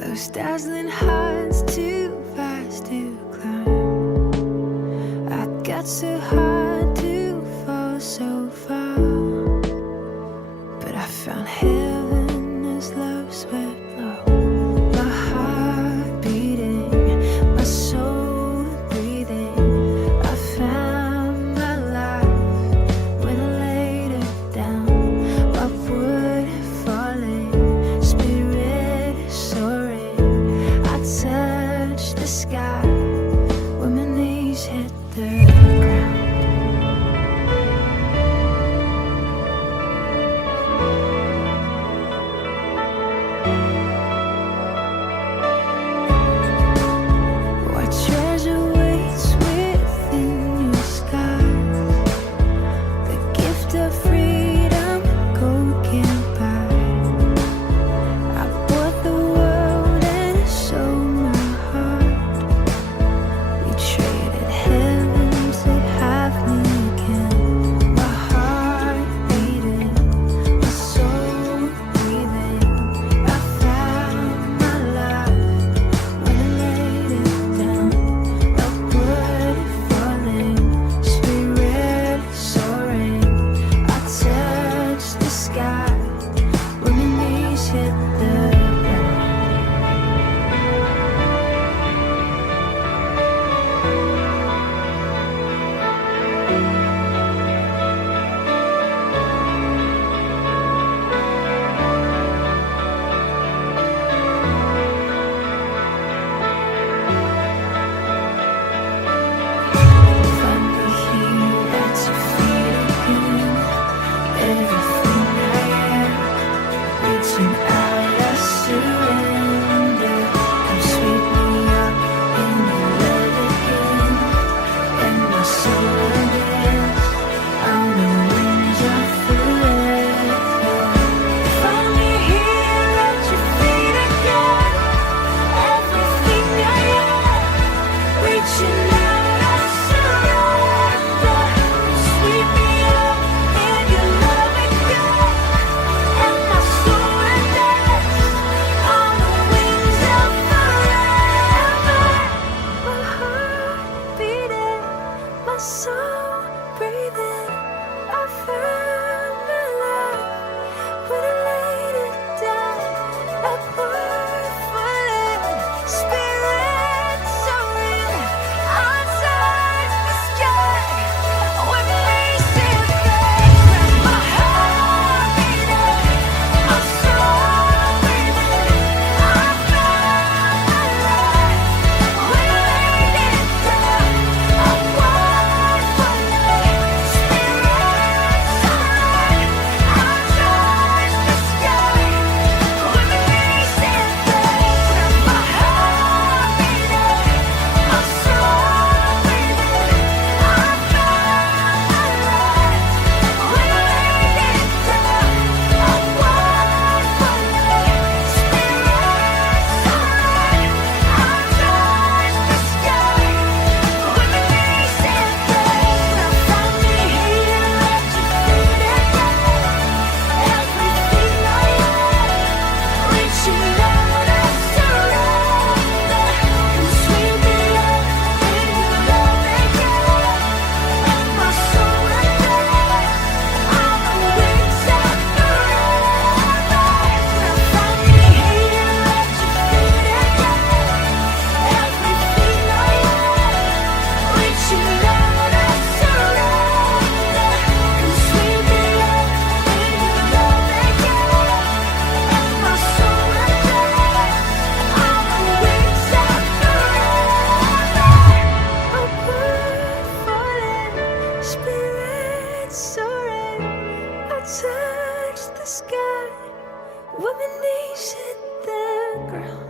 Those dazzling heights too fast to climb. I got so high to fall so far, but I found heaven as love swept low. My heart beating, my soul breathing. I found my life when I laid it down. Upward falling, spirit soaring. I touched the sky when my knees hit the ground. What treasure waits within your skies? The gift of freedom gold can't buy. I bought the world and sold my heart. We traded heaven to have me again. My heart beating, my soul breathing. I found my life when I laid it down. Upward falling, spirit soaring. I touched the sky when my knees hit the ground. Finally here at your feet again. Everything I am, reaching out, I surrender. Come sweep me up in your love again, and my soul dance on the wings of forever. Finally here at your feet again. Everything I am, reaching out, I surrender. Sweep me up in your love again, and my soul dance on the wings of forever. My heart beating, my soul breathing. I found my life when I laid it down. Upward falling, spirit soaring. I touched the sky when my knees hit the ground. My heart beating, my soul breathing. I found my life when I laid it down. Upward falling, spirit soaring. I touched the sky when my knees hit the ground. My heart beating, my soul breathing. I found my life when I laid it down. Upward falling, spirit soaring. I touched the sky when my knees hit the ground. Finally here at your feet again. Everything I am, reaching out, I surrender. Come sweep me up in your love again, and my soul dance on the wings of forever. Finally here at your feet again. Everything I am, reaching out, I surrender. Come sweep me up in your love again, and my soul dance on the wings of forever. Upward falling, spirit soaring. I touched the sky when my knees hit the ground.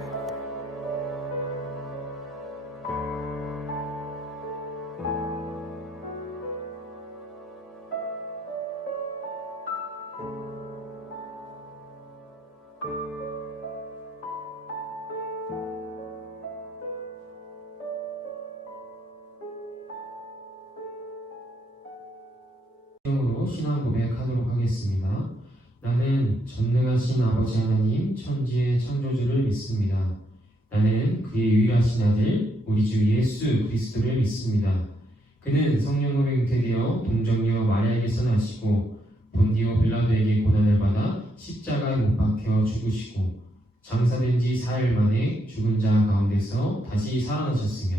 으로 신앙 고백하도록 하겠습니다. 나는 전능하신 아버지 하나님 천지의 창조주를 믿습니다. 나는 그의 유일하신 아들 우리 주 예수 그리스도를 믿습니다. 그는 성령으로 잉태되어 동정녀 마리아에게서 나시고 본디오 빌라도에게 고난을 받아 십자가에 못 박혀 죽으시고 장사된 지 4일 만에 죽은 자 가운데서 다시 살아나셨으며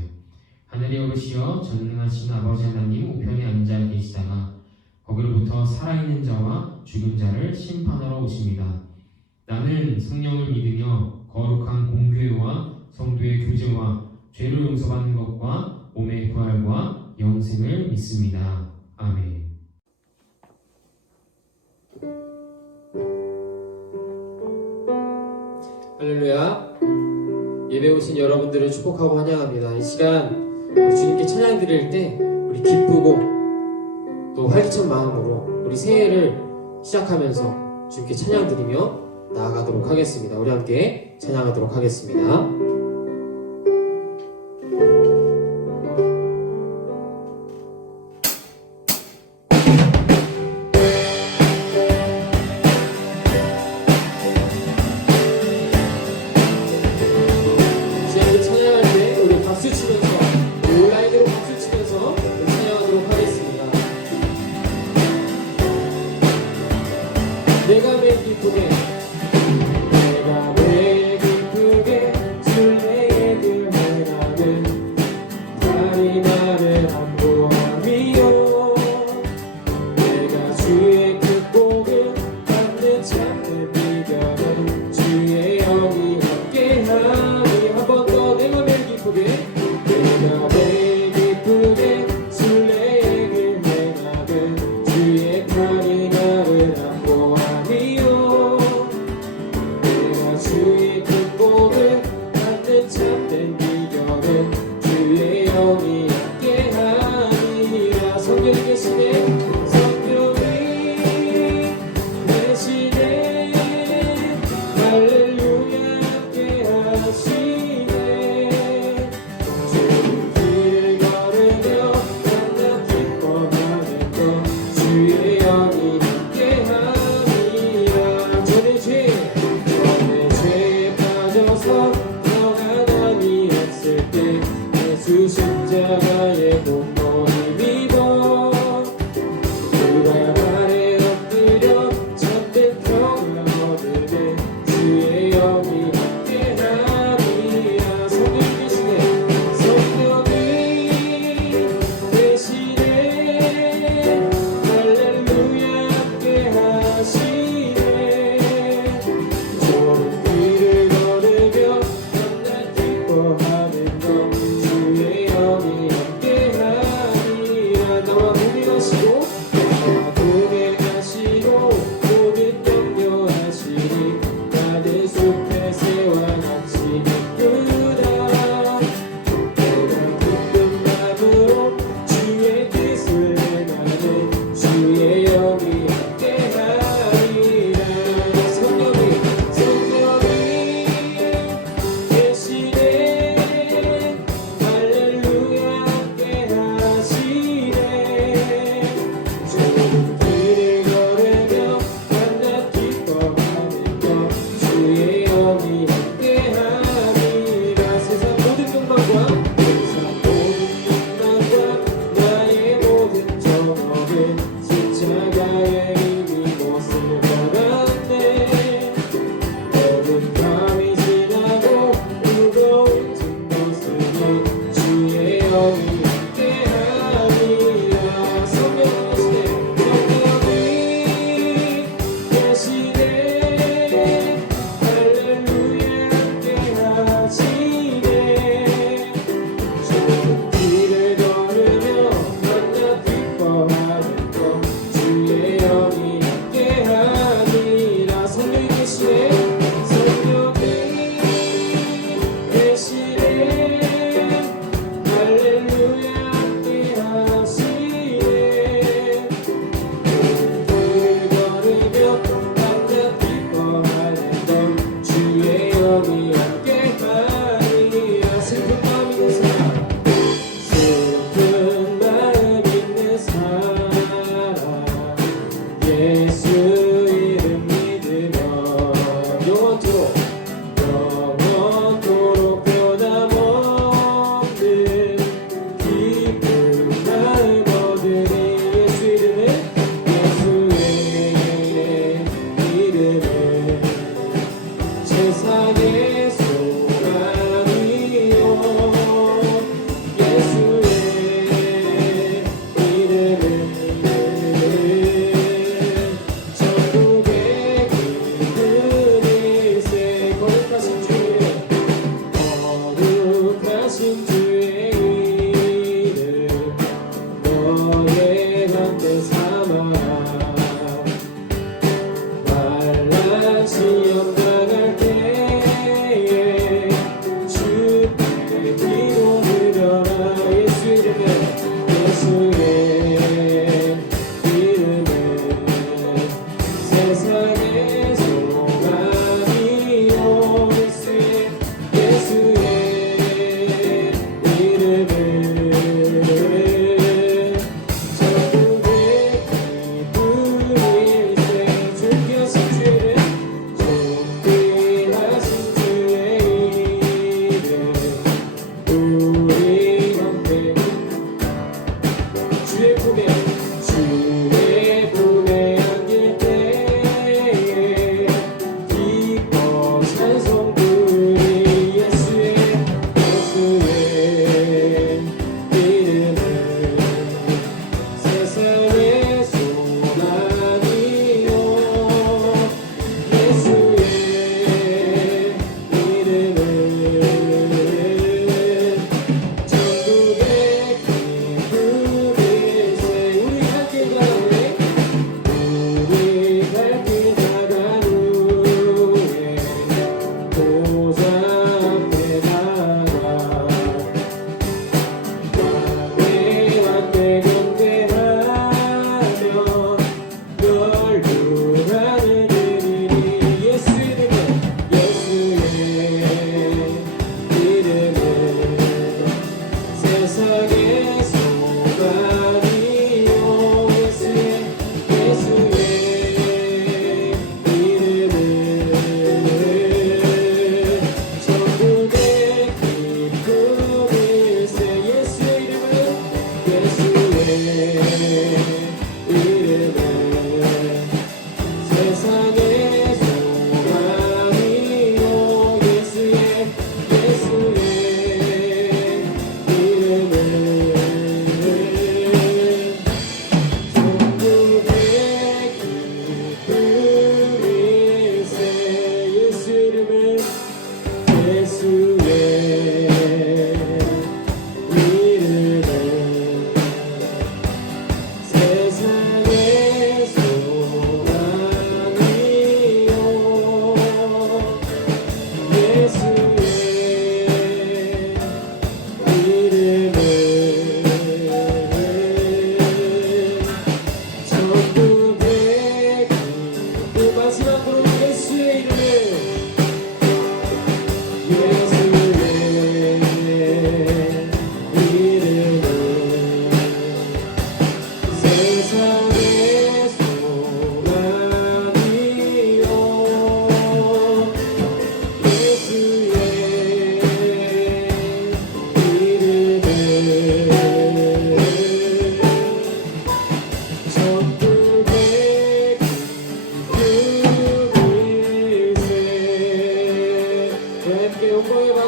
하늘에 오르시어 전능하신 아버지 하나님 우편에 앉아 계시다가 거기로부터 살아있는 자와 죽은 자를 심판하러 오십니다. 나는 성령을 믿으며 거룩한 공교회와 성도의 교제와 죄를 용서받는 것과 몸의 부활과 영생을 믿습니다. 아멘. 할렐루야. 예배 오신 여러분들을 축복하고 환영합니다. 이 시간 우리 주님께 찬양 드릴 때 우리 기쁘고 또 활기찬 마음으로 우리 새해를 시작하면서 주님께 찬양 드리며 나아가도록 하겠습니다. 우리 함께 찬양하도록 하겠습니다. 내가 매 기쁘게 술래를 행하는 달이 나를 안보하며 내가 주의 극복을 받는 참된 비결은 주의 영이 함께하니 한 번 더 내가 매 기쁘게 술래를 행하는 주의 칼이 나를 주의 극복을 받는 참된 비결은 주의 영이 함께하니라. 성령이 계시네. 성령이 계시네. 할렐루야 함께하시네. 좋은 길을 걸으며 만나 기뻐하는 것 주의 영이 함께하니라. 전의 죄 평안함이 없을 때 예수 십자가의 공로를 믿어 그가 발에 엎드려 참된 평을 얻으네. 주의 영이 함께하니라. 성령이 계시네. 성령이 계시네. 할렐루야 함께하시네. 좋은 길을 하는 것 주의 영이 함께하니라.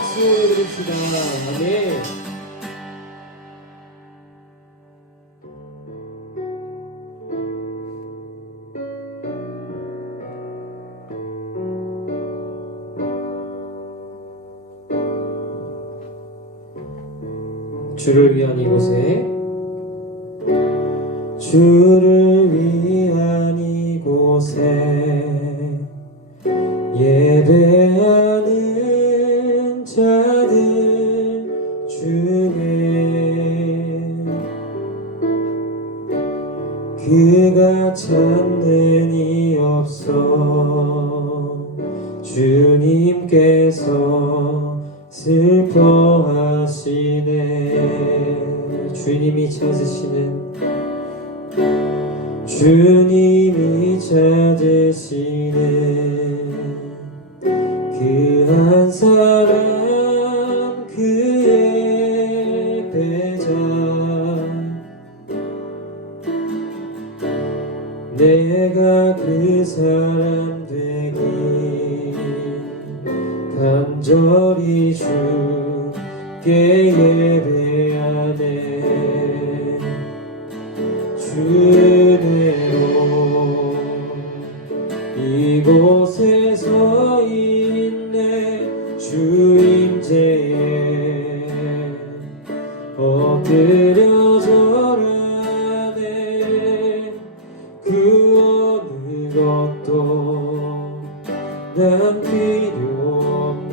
박수 드립시다. 아멘. 주를 위한 이곳에 주를 위한 이곳에 예배하는 자들 중에 그가 찾는 이 없어 주님께서 슬퍼하시네. 주님이 찾으시는 그 한 사람 그의 배자 내가 그 사람 되기 간절히 주께 예배하네. 주대로 이곳에 서 있네. 주임제에 엎드려 절하네. 그 어느 것도 난 필요 없네.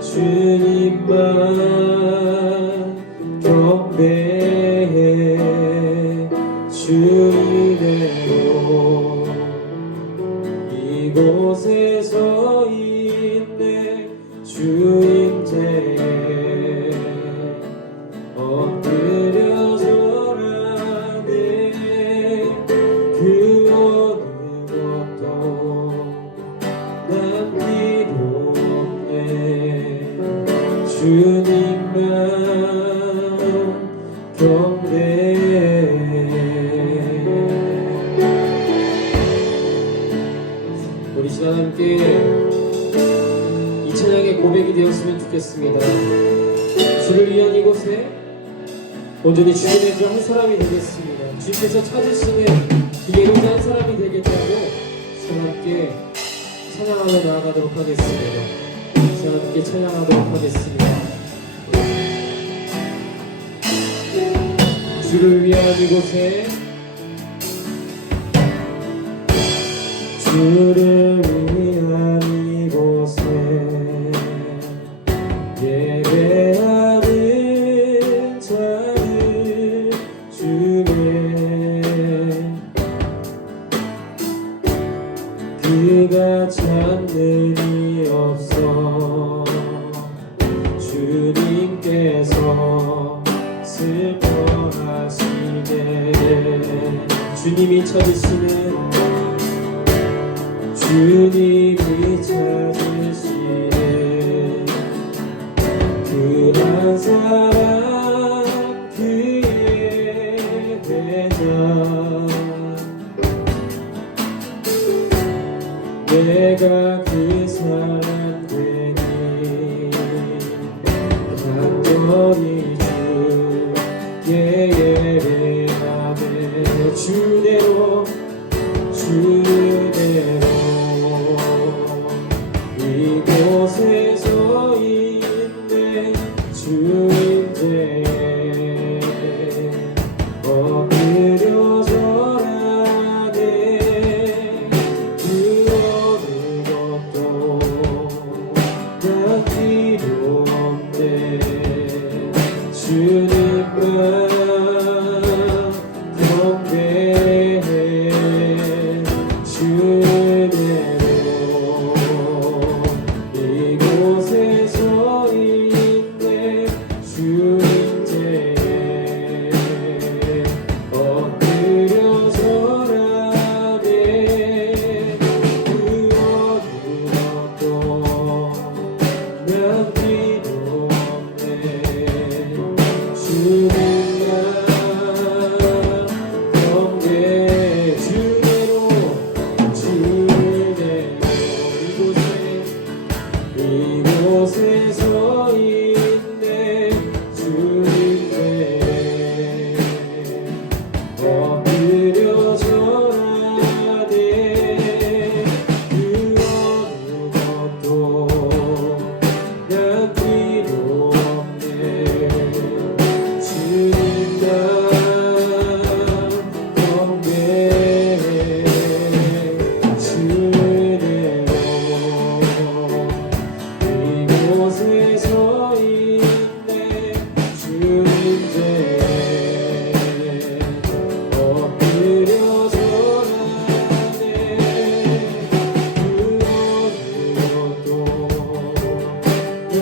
주님만 경배해. 주이대로 이곳에 서 있네. 주임제에 엎드려 절하네. 그 어느 것도 난 필요 없네. 주님만 경배해. 우리 시간 함께 이 찬양의 고백이 되었으면 좋겠습니다. 주를 위한 이곳에 온전히 주님의 주 한 사람이 되겠습니다. 주님께서 찾으시는 이 예루살렘 한 사람이 되겠다고 시간 함께 찬양하며 나아가도록 하겠습니다. 시간 함께 찬양하도록 하겠습니다. 주를 위한 이곳에 주를 위한 이곳에 예배하는 자들 중에 그가 찾는 이 없어 주님께서 슬퍼하시네. 주님이 찾으시는 그 한 사람 그의 배자 내가 그 사람 되니 간절히 주께 예배하네. 주대로 이곳에 서 있네. 주인제에 엎드려 절하네. 그 어느 것도 난 필요 없네. 주님만 경배해. 주대로 이곳에 서 있네. 주인제에 엎드려 절하네. 그 어느 것도 난 필요 없네.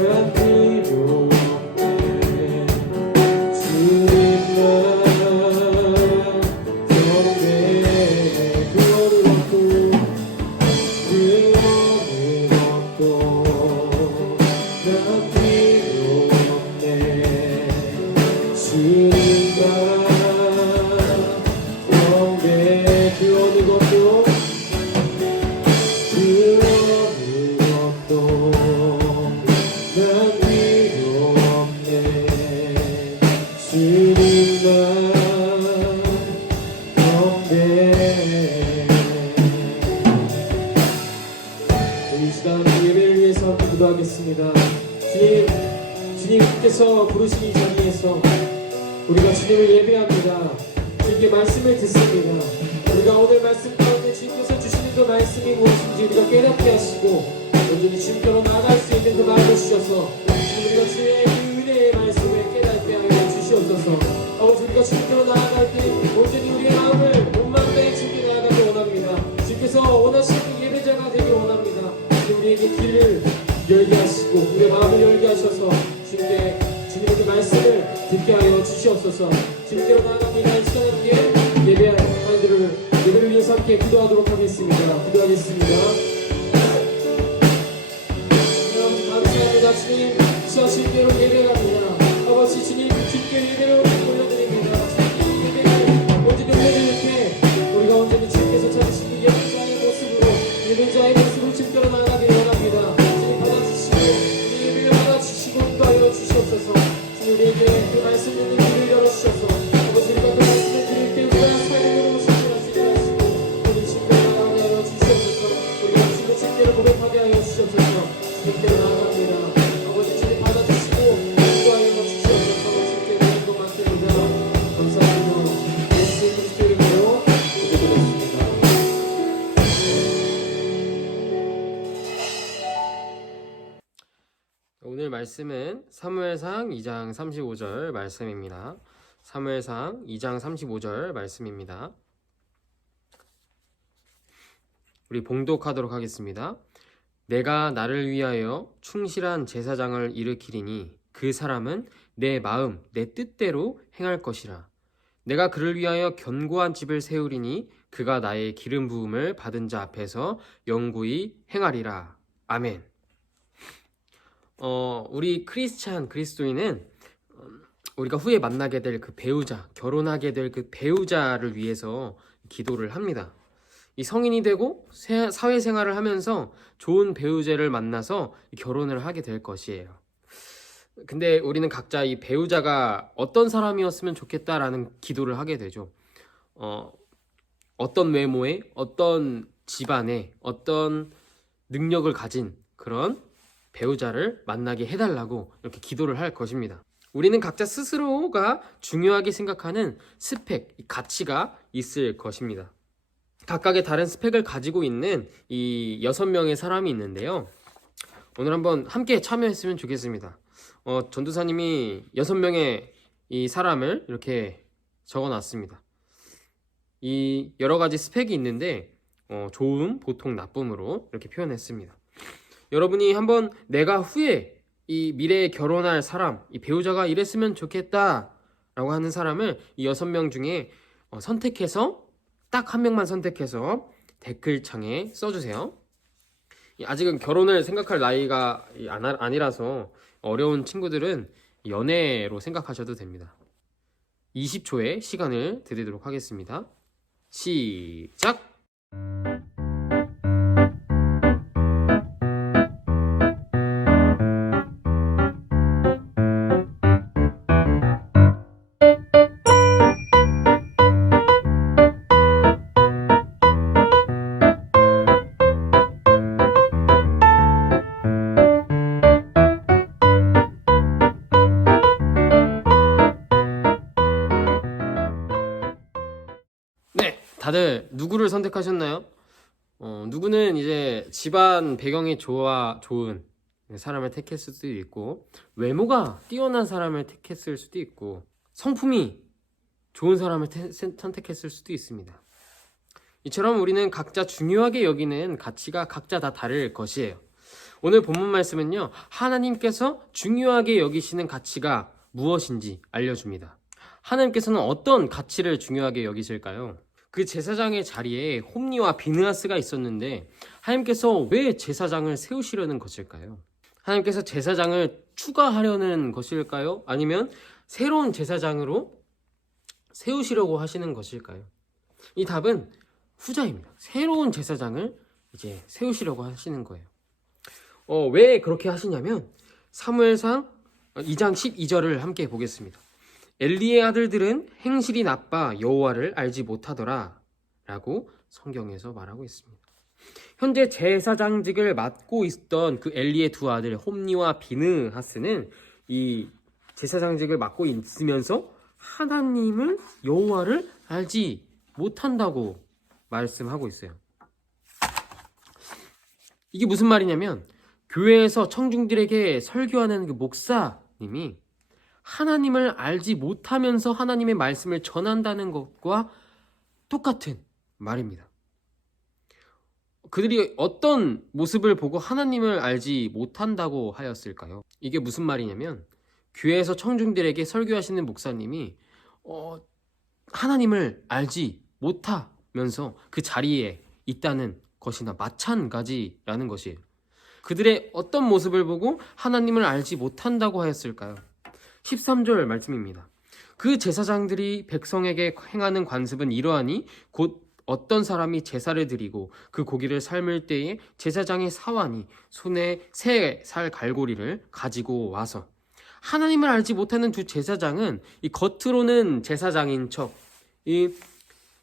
난 필요 없네 주님만 경배 구원을 얻고 구원을 얻고 난 필요 없네 주님만 경배 구원을 얻고 난 필요 없네 주님만 경배 이 시간 예배를 위해서 함께 기도하겠습니다. 주님께서 부르신 이 자리에서 우리가 주님을 예배합니다. 주님께 말씀을 듣습니다. 우리가 오늘 말씀 가운데 주님께서 주시는 그 말씀이 무엇인지 우리가 깨닫게 하시고 온전히 주님께로 나아갈 수 있는 그 마음을 주셔서 우리가 주의 은혜의 말씀을 깨닫게 하여 주시옵소서. 아버지 우리가 주님께로 나아갈 때 온전히 우리의 마음을 온 마음 다해 주님께 나아가기 원합니다. 주님께서 원하시는 예배자가 되기 원합니다. 우리에게 길을 열게 하시고 우리의 마음을 열게 하셔서 주님의 그 말씀을 듣게 하여 주시옵소서. 주님께로 나아갑니다. 이 시간 함께 예배할 예배를 위해서 함께 기도하도록 하겠습니다. 기도하겠습니다. 감사합니다. 주님 주님께로 예배합니다. 아버지 주님 주님께 예배를 올려드립니다. 주님 예배를 온전히 올려드릴 때 우리가 온전히 주님께서 찾으신 예배자의 모습으로 주님께로 나아가길 원합니다. 주님 받아주시고 예배를 받아주시고 인도하여 주시옵소서. 주님 우리에게 그 말씀 듣는 길을 열어주셔서 아버지 우리가 그 말씀을 드릴 때 우리가 삶으로 신뢰하시게 하시고 우리 주님께로 나아가게 하여 주시옵소서. 우리가 주님의 주님께로 고백하게 하여 주시옵소서. 주님께로 나아갑니다. 아버지 주님 받아주시고 인도하여 주시옵소서. 주님께 드리는 것 같습니다. 감사합니다. 예수 그리스도 이름으로 기도드렸습니다. 오늘 말씀은 사무엘상 2장 35절 말씀입니다. 사무엘상 2장 35절 말씀입니다. 우리 봉독하도록 하겠습니다. 내가 나를 위하여 충실한 제사장을 일으키리니 그 사람은 내 마음 내 뜻대로 행할 것이라. 내가 그를 위하여 견고한 집을 세우리니 그가 나의 기름 부음을 받은 자 앞에서 영구히 행하리라. 아멘. 우리 그리스도인은 우리가 후에 만나게 될 그 배우자, 결혼하게 될 그 배우자를 위해서 기도를 합니다. 이 성인이 되고 사회생활을 하면서 좋은 배우자를 만나서 결혼을 하게 될 것이에요. 근데 우리는 각자 이 배우자가 어떤 사람이었으면 좋겠다라는 기도를 하게 되죠. 어떤 외모에, 어떤 집안에, 어떤 능력을 가진 그런 배우자를 만나게 해달라고 이렇게 기도를 할 것입니다. 우리는 각자 스스로가 중요하게 생각하는 스펙, 가치가 있을 것입니다. 각각의 다른 스펙을 가지고 있는 이 6명의 사람이 있는데요. 오늘 한번 함께 참여했으면 좋겠습니다. 전도사님이 6명의 이 사람을 이렇게 적어놨습니다. 이 여러 가지 스펙이 있는데 좋음, 보통, 나쁨으로 이렇게 표현했습니다. 여러분이 한번 내가 후에 이 미래에 결혼할 사람, 이 배우자가 이랬으면 좋겠다 라고 하는 사람을 이 6명 중에 선택해서 딱 한 명만 선택해서 댓글창에 써주세요. 아직은 결혼을 생각할 나이가 아니라서 어려운 친구들은 연애로 생각하셔도 됩니다. 20초의 시간을 드리도록 하겠습니다. 시작! 다들 누구를 선택하셨나요? 누구는 이제 집안 배경이 좋은 사람을 택했을 수도 있고, 외모가 뛰어난 사람을 택했을 수도 있고, 성품이 좋은 사람을 선택했을 수도 있습니다. 이처럼 우리는 각자 중요하게 여기는 가치가 각자 다 다를 것이에요. 오늘 본문 말씀은요, 하나님께서 중요하게 여기시는 가치가 무엇인지 알려줍니다. 하나님께서는 어떤 가치를 중요하게 여기실까요? 그 제사장의 자리에 홈리와 비느하스가 있었는데 하나님께서 왜 제사장을 세우시려는 것일까요? 하나님께서 제사장을 추가하려는 것일까요? 아니면 새로운 제사장으로 세우시려고 하시는 것일까요? 이 답은 후자입니다. 새로운 제사장을 이제 세우시려고 하시는 거예요. 왜 그렇게 하시냐면 사무엘상 2장 12절을 함께 보겠습니다. 엘리의 아들들은 행실이 나빠 여호와를 알지 못하더라 라고 성경에서 말하고 있습니다. 현재 제사장직을 맡고 있던 그 엘리의 두 아들 홈리와 비느하스는 이 제사장직을 맡고 있으면서 하나님을 여호와를 알지 못한다고 말씀하고 있어요. 이게 무슨 말이냐면 교회에서 청중들에게 설교하는 그 목사님이 하나님을 알지 못하면서 하나님의 말씀을 전한다는 것과 똑같은 말입니다. 그들이 어떤 모습을 보고 하나님을 알지 못한다고 하였을까요? 이게 무슨 말이냐면 교회에서 청중들에게 설교하시는 목사님이 하나님을 알지 못하면서 그 자리에 있다는 것이나 마찬가지라는 것이에요. 그들의 어떤 모습을 보고 하나님을 알지 못한다고 하였을까요? 13절 말씀입니다. 그 제사장들이 백성에게 행하는 관습은 이러하니 곧 어떤 사람이 제사를 드리고 그 고기를 삶을 때에 제사장의 사환이 손에 새 살 갈고리를 가지고 와서 하나님을 알지 못하는 두 제사장은 이 겉으로는 제사장인 척 이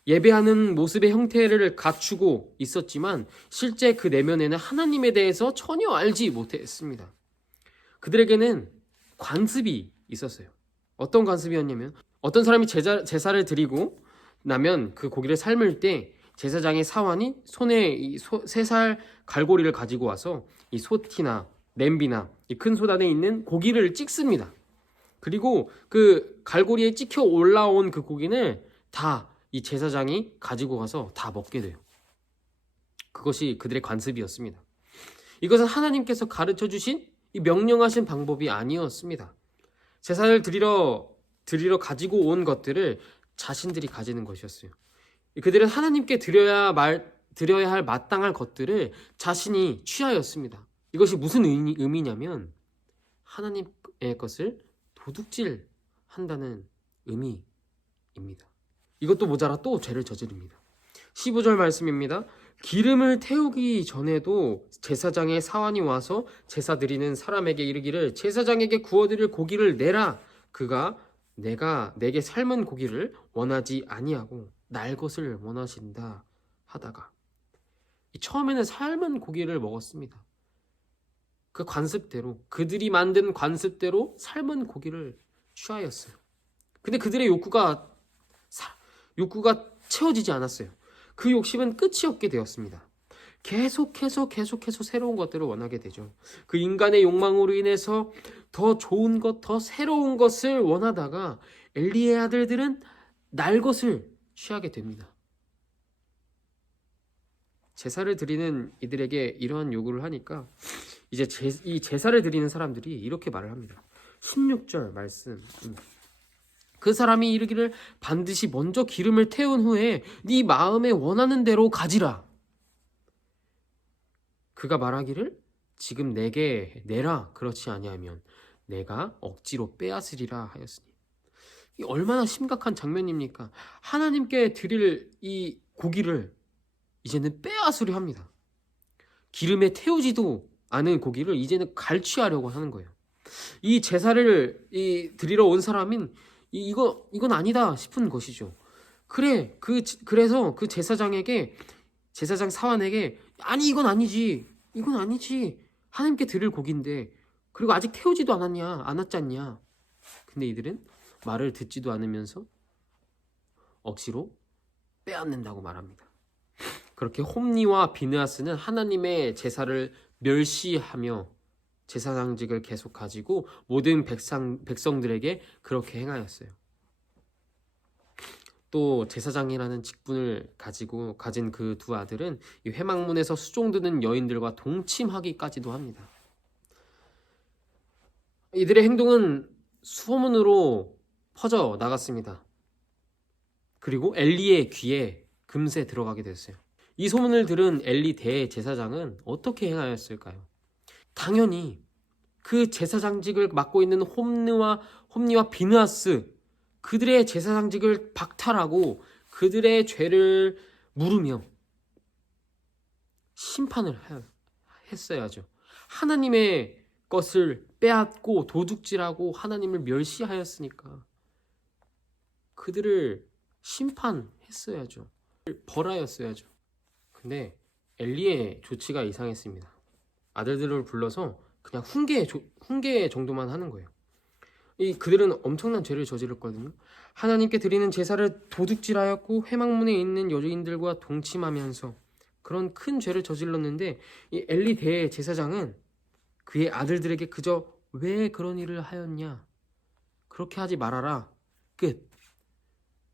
예배하는 모습의 형태를 갖추고 있었지만 실제 그 내면에는 하나님에 대해서 전혀 알지 못했습니다. 그들에게는 관습이 있었어요. 어떤 관습이었냐면 어떤 사람이 제사를 드리고 나면 그 고기를 삶을 때 제사장의 사환이 손에 세 살 갈고리를 가지고 와서 이 솥이나 냄비나 이 큰 솥 안에 있는 고기를 찍습니다. 그리고 그 갈고리에 찍혀 올라온 그 고기는 다 이 제사장이 가지고 가서 다 먹게 돼요. 그것이 그들의 관습이었습니다. 이것은 하나님께서 가르쳐 주신 이 명령하신 방법이 아니었습니다. 제사를 드리러 가지고 온 것들을 자신들이 가지는 것이었어요. 그들은 하나님께 드려야 할 마땅할 것들을 자신이 취하였습니다. 이것이 무슨 의미냐면 하나님의 것을 도둑질한다는 의미입니다. 이것도 모자라 또 죄를 저지릅니다. 15절 말씀입니다. 기름을 태우기 전에도 제사장의 사환이 와서 제사 드리는 사람에게 이르기를 제사장에게 구워드릴 고기를 내라. 그가 내가 내게 삶은 고기를 원하지 아니하고 날 것을 원하신다 하다가 처음에는 삶은 고기를 먹었습니다. 그 관습대로 그들이 만든 관습대로 삶은 고기를 취하였어요. 근데 그들의 욕구가 채워지지 않았어요. 그 욕심은 끝이 없게 되었습니다. 계속해서 새로운 것들을 원하게 되죠. 그 인간의 욕망으로 인해서 더 좋은 것, 더 새로운 것을 원하다가 엘리의 아들들은 날 것을 취하게 됩니다. 제사를 드리는 이들에게 이러한 요구를 하니까 이제 이 제사를 드리는 사람들이 이렇게 말을 합니다. 16절 말씀. 그 사람이 이르기를 반드시 먼저 기름을 태운 후에 네 마음에 원하는 대로 가지라. 그가 말하기를 지금 내게 내라. 그렇지 아니하면 내가 억지로 빼앗으리라 하였으니. 이 얼마나 심각한 장면입니까? 하나님께 드릴 이 고기를 이제는 빼앗으려 합니다. 기름에 태우지도 않은 고기를 이제는 갈취하려고 하는 거예요. 이 제사를 드리러 온 사람인 이건 아니다 싶은 것이죠. 그래서 그 제사장 사환에게 아니 이건 아니지 하나님께 드릴 고기인데 그리고 아직 태우지도 않았지 않냐. 근데 이들은 말을 듣지도 않으면서 억지로 빼앗는다고 말합니다. 그렇게 홈리와 비느하스는 하나님의 제사를 멸시하며 제사장직을 계속 가지고 모든 백성들에게 그렇게 행하였어요. 또 제사장이라는 직분을 가진 그 두 아들은 이 회막문에서 수종드는 여인들과 동침하기까지도 합니다. 이들의 행동은 소문으로 퍼져 나갔습니다. 그리고 엘리의 귀에 금세 들어가게 됐어요. 이 소문을 들은 엘리 대제사장은 어떻게 행하였을까요? 당연히 그 제사장직을 맡고 있는 홈니와 비느하스, 그들의 제사장직을 박탈하고 그들의 죄를 물으며 심판을 했어야죠. 하나님의 것을 빼앗고 도둑질하고 하나님을 멸시하였으니까 그들을 심판했어야죠. 벌하였어야죠. 근데 엘리의 조치가 이상했습니다. 아들들을 불러서 그냥 훈계 정도만 하는 거예요. 그들은 엄청난 죄를 저질렀거든요. 하나님께 드리는 제사를 도둑질하였고 회막문에 있는 여주인들과 동침하면서 그런 큰 죄를 저질렀는데 이 엘리 대제사장은 그의 아들들에게 그저 왜 그런 일을 하였냐, 그렇게 하지 말아라, 끝,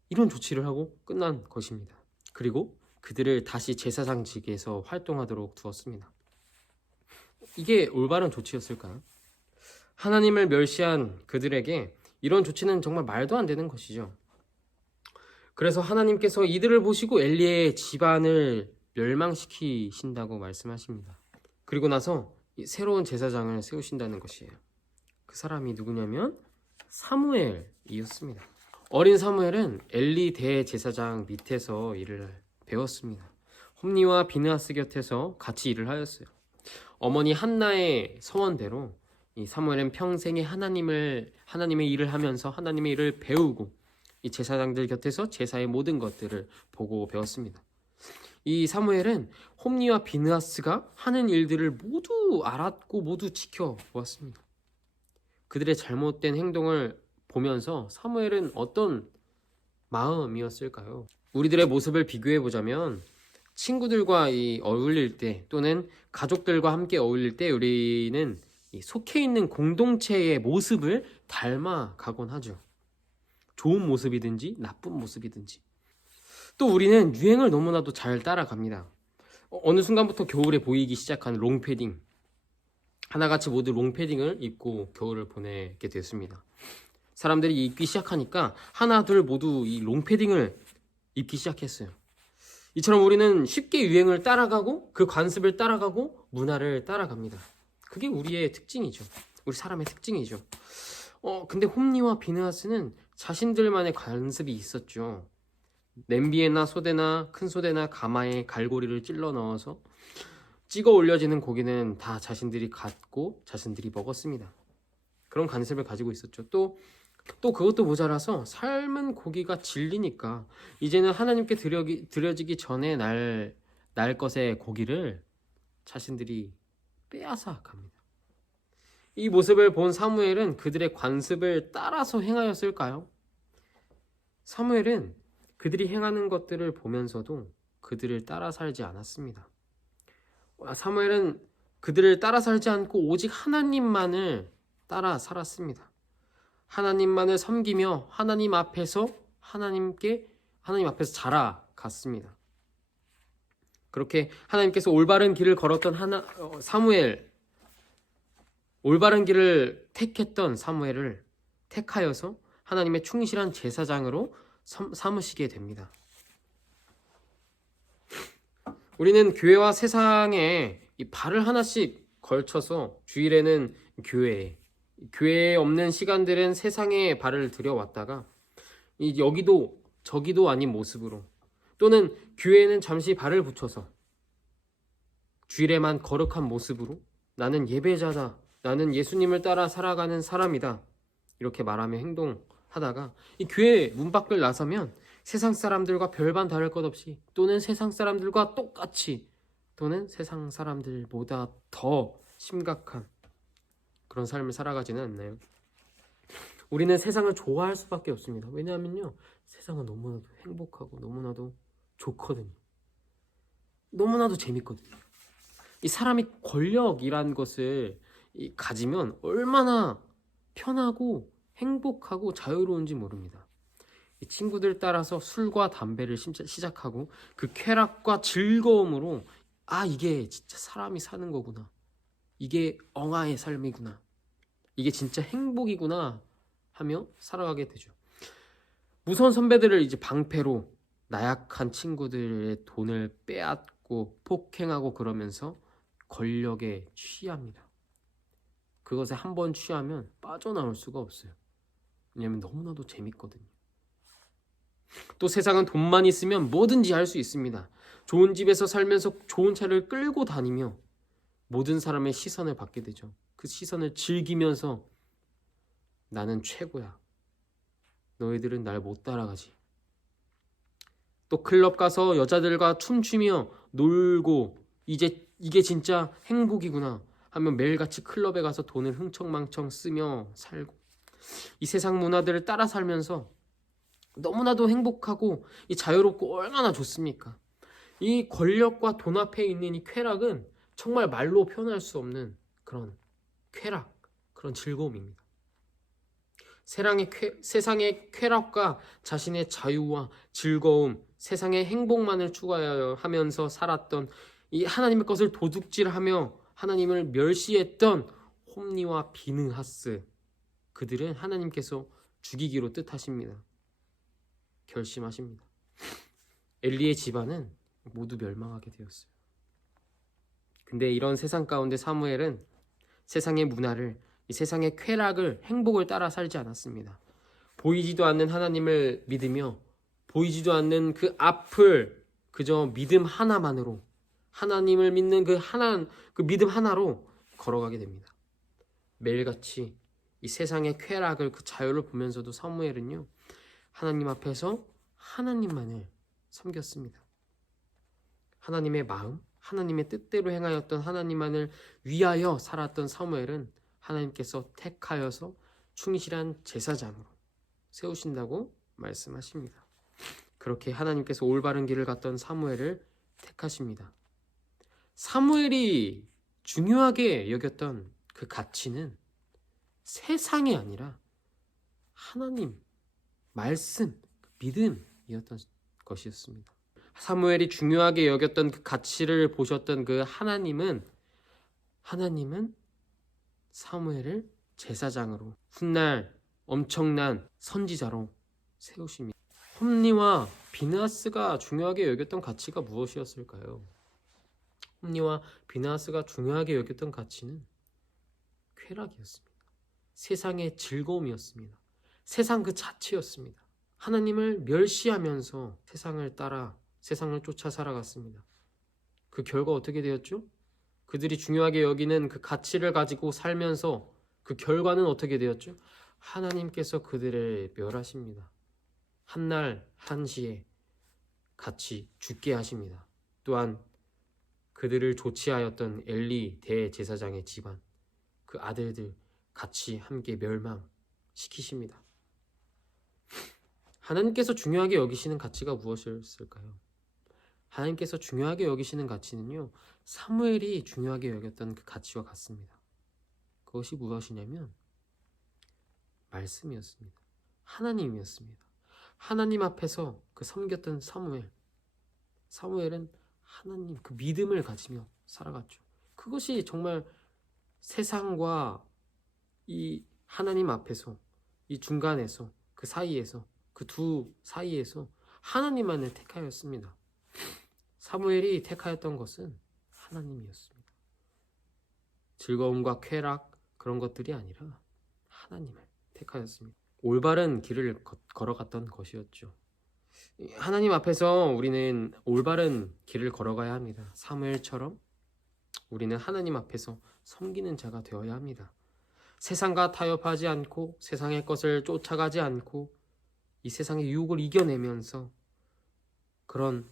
이런 조치를 하고 끝난 것입니다. 그리고 그들을 다시 제사장직에서 활동하도록 두었습니다. 이게 올바른 조치였을까요? 하나님을 멸시한 그들에게 이런 조치는 정말 말도 안 되는 것이죠. 그래서 하나님께서 이들을 보시고 엘리의 집안을 멸망시키신다고 말씀하십니다. 그리고 나서 새로운 제사장을 세우신다는 것이에요. 그 사람이 누구냐면 사무엘이었습니다. 어린 사무엘은 엘리 대제사장 밑에서 일을 배웠습니다. 홈니와 비느하스 곁에서 같이 일을 하였어요. 어머니 한나의 서원대로 이 사무엘은 평생에 하나님의 일을 하면서 하나님의 일을 배우고 이 제사장들 곁에서 제사의 모든 것들을 보고 배웠습니다. 이 사무엘은 홈니와 비느하스가 하는 일들을 모두 알았고 모두 지켜보았습니다. 그들의 잘못된 행동을 보면서 사무엘은 어떤 마음이었을까요? 우리들의 모습을 비교해 보자면 친구들과 어울릴 때 또는 가족들과 함께 어울릴 때 우리는 속해 있는 공동체의 모습을 닮아가곤 하죠. 좋은 모습이든지 나쁜 모습이든지. 또 우리는 유행을 너무나도 잘 따라갑니다. 어느 순간부터 겨울에 보이기 시작한 롱패딩, 하나같이 모두 롱패딩을 입고 겨울을 보내게 됐습니다. 사람들이 입기 시작하니까 하나 둘 모두 이 롱패딩을 입기 시작했어요. 이처럼 우리는 쉽게 유행을 따라가고 그 관습을 따라가고 문화를 따라갑니다. 그게 우리의 특징이죠. 우리 사람의 특징이죠. 근데 홈니와 비느하스는 자신들만의 관습이 있었죠. 냄비에나 소대나 큰 소대나 가마에 갈고리를 찔러 넣어서 찍어 올려지는 고기는 다 자신들이 갖고 자신들이 먹었습니다. 그런 관습을 가지고 있었죠. 또 그것도 모자라서 삶은 고기가 질리니까 이제는 하나님께 드려지기 전에 날 것의 고기를 자신들이 빼앗아 갑니다. 이 모습을 본 사무엘은 그들의 관습을 따라서 행하였을까요? 사무엘은 그들이 행하는 것들을 보면서도 그들을 따라 살지 않았습니다. 사무엘은 그들을 따라 살지 않고 오직 하나님만을 따라 살았습니다. 하나님만을 섬기며 하나님 앞에서 자라갔습니다. 그렇게 하나님께서 올바른 길을 걸었던 사무엘, 올바른 길을 택했던 사무엘을 택하여서 하나님의 충실한 제사장으로 삼으시게 됩니다. 우리는 교회와 세상에 이 발을 하나씩 걸쳐서 주일에는 교회에 없는 시간들은 세상에 발을 들여왔다가 여기도 저기도 아닌 모습으로, 또는 교회에는 잠시 발을 붙여서 주일에만 거룩한 모습으로 나는 예배자다, 나는 예수님을 따라 살아가는 사람이다, 이렇게 말하며 행동하다가 이 교회 문 밖을 나서면 세상 사람들과 별반 다를 것 없이, 또는 세상 사람들과 똑같이, 또는 세상 사람들보다 더 심각한 그런 삶을 살아가지는 않나요? 우리는 세상을 좋아할 수밖에 없습니다. 왜냐하면요, 세상은 너무나도 행복하고 너무나도 좋거든요. 너무나도 재밌거든요. 이 사람이 권력이란 것을 가지면 얼마나 편하고 행복하고 자유로운지 모릅니다. 이 친구들 따라서 술과 담배를 시작하고 그 쾌락과 즐거움으로 이게 진짜 사람이 사는 거구나. 이게 엉아의 삶이구나. 이게 진짜 행복이구나 하며 살아가게 되죠. 무서운 선배들을 이제 방패로 나약한 친구들의 돈을 빼앗고 폭행하고 그러면서 권력에 취합니다. 그것에 한 번 취하면 빠져나올 수가 없어요. 왜냐하면 너무나도 재밌거든요. 또 세상은 돈만 있으면 뭐든지 할 수 있습니다. 좋은 집에서 살면서 좋은 차를 끌고 다니며 모든 사람의 시선을 받게 되죠. 그 시선을 즐기면서 나는 최고야. 너희들은 날 못 따라가지. 또 클럽 가서 여자들과 춤추며 놀고 이게 진짜 행복이구나 하며 매일같이 클럽에 가서 돈을 흥청망청 쓰며 살고 이 세상 문화들을 따라 살면서 너무나도 행복하고 이 자유롭고 얼마나 좋습니까? 이 권력과 돈 앞에 있는 이 쾌락은 정말 말로 표현할 수 없는 그런 쾌락, 그런 즐거움입니다. 세상의 쾌락과 자신의 자유와 즐거움, 세상의 행복만을 추구하면서 살았던 이 하나님의 것을 도둑질하며 하나님을 멸시했던 홈리와 비느하스, 그들은 하나님께서 죽이기로 뜻하십니다. 결심하십니다. 엘리의 집안은 모두 멸망하게 되었어요. 근데 이런 세상 가운데 사무엘은 세상의 문화를, 이 세상의 쾌락을, 행복을 따라 살지 않았습니다. 보이지도 않는 하나님을 믿으며 보이지도 않는 그 앞을 그저 믿음 하나만으로, 하나님을 믿는 그 믿음 하나로 걸어가게 됩니다. 매일같이 이 세상의 쾌락을, 그 자유를 보면서도 사무엘은요, 하나님 앞에서 하나님만을 섬겼습니다. 하나님의 마음, 하나님의 뜻대로 행하였던 하나님만을 위하여 살았던 사무엘은 하나님께서 택하여서 충실한 제사장으로 세우신다고 말씀하십니다. 그렇게 하나님께서 올바른 길을 갔던 사무엘을 택하십니다. 사무엘이 중요하게 여겼던 그 가치는 세상이 아니라 하나님, 말씀, 믿음이었던 것이었습니다. 사무엘이 중요하게 여겼던 그 가치를 보셨던 그 하나님은 사무엘을 제사장으로, 훗날 엄청난 선지자로 세우십니다. 홈리와 비느하스가 중요하게 여겼던 가치가 무엇이었을까요? 홈리와 비느하스가 중요하게 여겼던 가치는 쾌락이었습니다. 세상의 즐거움이었습니다. 세상 그 자체였습니다. 하나님을 멸시하면서 세상을 따라 세상을 쫓아 살아갔습니다. 그 결과 어떻게 되었죠? 그들이 중요하게 여기는 그 가치를 가지고 살면서 그 결과는 어떻게 되었죠? 하나님께서 그들을 멸하십니다. 한날 한시에 같이 죽게 하십니다. 또한 그들을 조치하였던 엘리 대제사장의 집안, 그 아들들 같이 함께 멸망시키십니다. 하나님께서 중요하게 여기시는 가치가 무엇이었을까요? 하나님께서 중요하게 여기시는 가치는요, 사무엘이 중요하게 여겼던 그 가치와 같습니다. 그것이 무엇이냐면 말씀이었습니다. 하나님이었습니다. 하나님 앞에서 그 섬겼던 사무엘은 하나님 그 믿음을 가지며 살아갔죠. 그것이 정말 세상과 이 하나님 앞에서, 이 중간에서, 그 사이에서, 그 두 사이에서 하나님만을 택하였습니다. 사무엘이 택하였던 것은 하나님이었습니다. 즐거움과 쾌락 그런 것들이 아니라 하나님을 택하였습니다. 올바른 길을 걸어갔던 것이었죠. 하나님 앞에서 우리는 올바른 길을 걸어가야 합니다. 사무엘처럼 우리는 하나님 앞에서 섬기는 자가 되어야 합니다. 세상과 타협하지 않고 세상의 것을 쫓아가지 않고 이 세상의 유혹을 이겨내면서 그런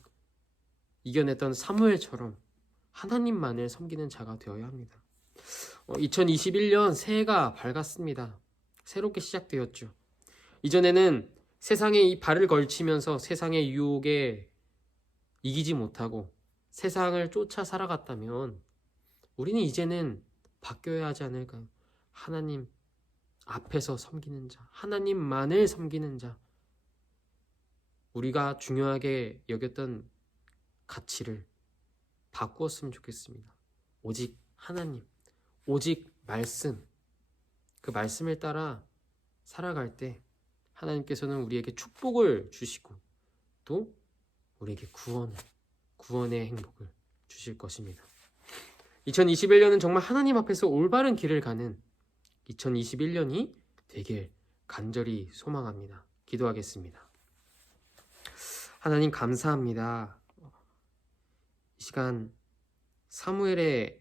이겨냈던 사무엘처럼 하나님만을 섬기는 자가 되어야 합니다. 2021년 새해가 밝았습니다. 새롭게 시작되었죠. 이전에는 세상에 이 발을 걸치면서 세상의 유혹에 이기지 못하고 세상을 쫓아 살아갔다면 우리는 이제는 바뀌어야 하지 않을까요? 하나님 앞에서 섬기는 자, 하나님만을 섬기는 자, 우리가 중요하게 여겼던 가치를 바꾸었으면 좋겠습니다. 오직 하나님, 오직 말씀, 그 말씀을 따라 살아갈 때 하나님께서는 우리에게 축복을 주시고 또 우리에게 구원의 행복을 주실 것입니다. 2021년은 정말 하나님 앞에서 올바른 길을 가는 2021년이 되길 간절히 소망합니다. 기도하겠습니다. 하나님 감사합니다. 이 시간 사무엘이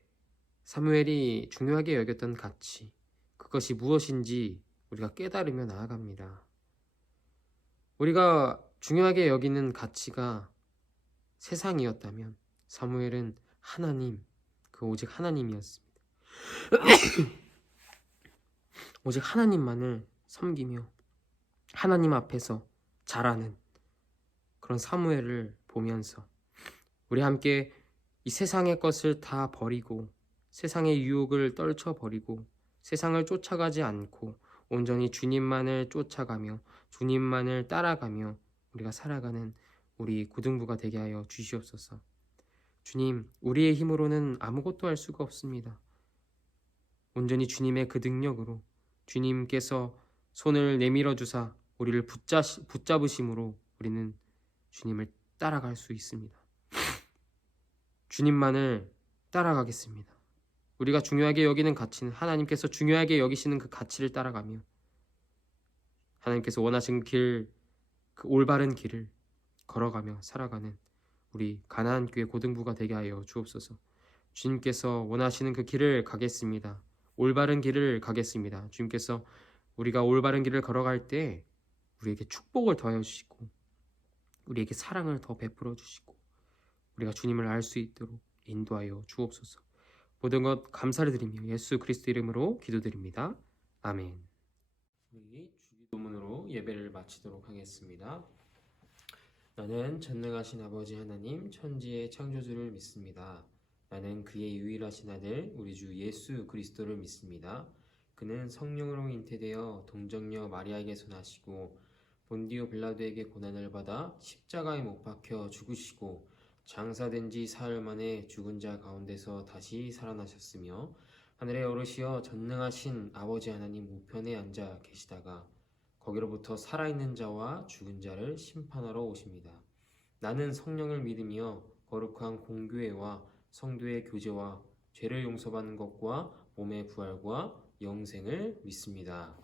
중요하게 여겼던 가치, 그것이 무엇인지 우리가 깨달으며 나아갑니다. 우리가 중요하게 여기는 가치가 세상이었다면 사무엘은 하나님, 오직 하나님이었습니다. 오직 하나님만을 섬기며 하나님 앞에서 자라는 그런 사무엘을 보면서 우리 함께 이 세상의 것을 다 버리고 세상의 유혹을 떨쳐버리고 세상을 쫓아가지 않고 온전히 주님만을 쫓아가며 주님만을 따라가며 우리가 살아가는 우리 고등부가 되게 하여 주시옵소서. 주님, 우리의 힘으로는 아무것도 할 수가 없습니다. 온전히 주님의 그 능력으로 주님께서 손을 내밀어 주사 우리를 붙잡으심으로 우리는 주님을 따라갈 수 있습니다. 주님만을 따라가겠습니다. 우리가 중요하게 여기는 가치는 하나님께서 중요하게 여기시는 그 가치를 따라가며 하나님께서 원하시는 길, 그 올바른 길을 걸어가며 살아가는 우리 가나안 교회 고등부가 되게 하여 주옵소서. 주님께서 원하시는 그 길을 가겠습니다. 올바른 길을 가겠습니다. 주님께서 우리가 올바른 길을 걸어갈 때 우리에게 축복을 더하여 주시고 우리에게 사랑을 더 베풀어 주시고 우리가 주님을 알 수 있도록 인도하여 주옵소서. 모든 것 감사를 드리며 예수 그리스도 이름으로 기도드립니다. 아멘. 우리 주기도문으로 예배를 마치도록 하겠습니다. 나는 전능하신 아버지 하나님 천지의 창조주를 믿습니다. 나는 그의 유일하신 아들 우리 주 예수 그리스도를 믿습니다. 그는 성령으로 잉태되어 동정녀 마리아에게서 나시고 본디오 빌라도에게 고난을 받아 십자가에 못 박혀 죽으시고 장사된 지 사흘 만에 죽은 자 가운데서 다시 살아나셨으며 하늘에 오르시어 전능하신 아버지 하나님 우편에 앉아 계시다가 거기로부터 살아있는 자와 죽은 자를 심판하러 오십니다. 나는 성령을 믿으며 거룩한 공교회와 성도의 교제와 죄를 용서받는 것과 몸의 부활과 영생을 믿습니다.